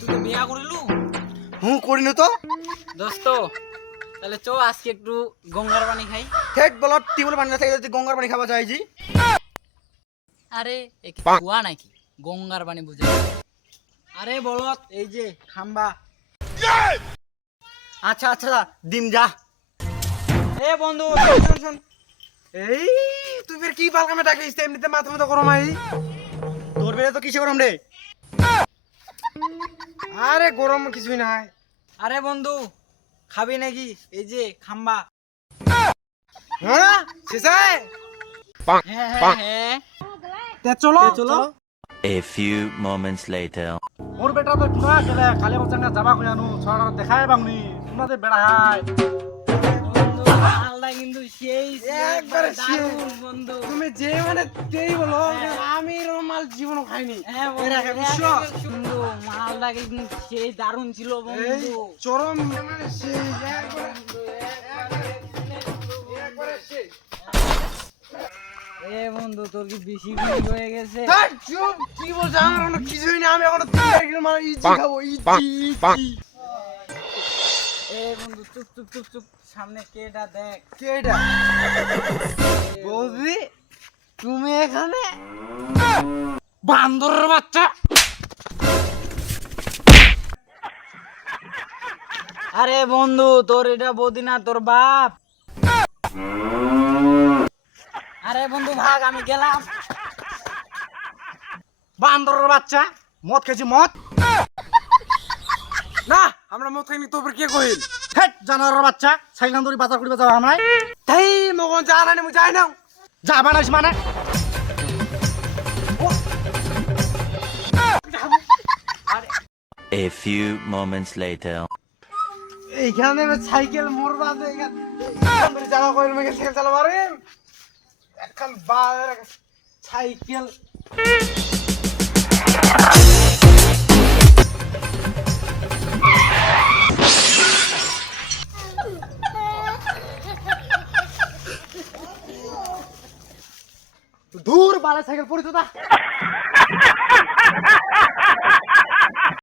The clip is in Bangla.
তুই বিয়া করিলু। হুঁ করিনি তো। দোস্ত তাহলে চো আজকে একটু গঙ্গার পানি খাই। হেড বলত টিউবওয়েল পানি না থাকে যদি গঙ্গার পানি খাওয়া চাইছি আরে কুয়া নাকি? গঙ্গার পানি বুঝে। আরে বলত এই যে খাম্বা। আচ্ছা আচ্ছা দিম যা। এ বন্ধু শোন শোন এই তুই ফের কি পালকামে ডাকলিস এমনিতে মাথা মতো গরম আই তোর বেড়ে তো কিসে গরম রে? আরে গরম কিছুই নাই। আরে বন্ধু খাবি নাকি? এই যে খাম্বা। হ্যাঁ? শেষায় হ্যাঁ হ্যাঁ হ্যাঁ। তে চলো। চলো। A few moments later. মোর বেটা তো কিবা গেলে কালি বচাঙ্গা যাবা কই আনো ছড়া দেখাই বাংনি তোমাদের বেড়া হাই বন্ধু মালটা কিন্তু সেই একবারে সেই। বন্ধু। তুমি যে মানে তেই বলো হ্যাঁ। আমি জীবনও খাইনি। হ্যাঁ বন্ধু, মালটা সেই দারুণ ছিল বন্ধু। চরম মানে সেই এ বন্ধু তোর কি বেশি হয়ে গেছে? চুপ, কি বলছো? আমার কোনো কিছুই না আমি এখন মানে ইজি খাব ইজি এ বন্ধু চুপ চুপ চুপ চুপ সামনে কেটা দেখ। কে এটা বৌদি তুমি এখানে? বান্দরের বাচ্চা। আরে বন্ধু তোর এটা বৌদি না তোর বাপ। আরে বন্ধু ভাগ আমি গেলাম। বান্দরের বাচ্চা মদ খেয়েছি মদ। না আমরা মদ খাইনি তো কে কহিল? হেট জানোয়ারের বাচ্চা সাইলান দড়ি বাজার করিবা যাবা নাই তাই মগন যা না যাই না যাবা নাইস মানে? A few moments later. এইখানে সাইকেল মোর বাদে এইখান চালা কইল মেগে সাইকেল চালা মারিম এখন বাজার সাইকেল। দূর বালা সাইকেল পড়িত দা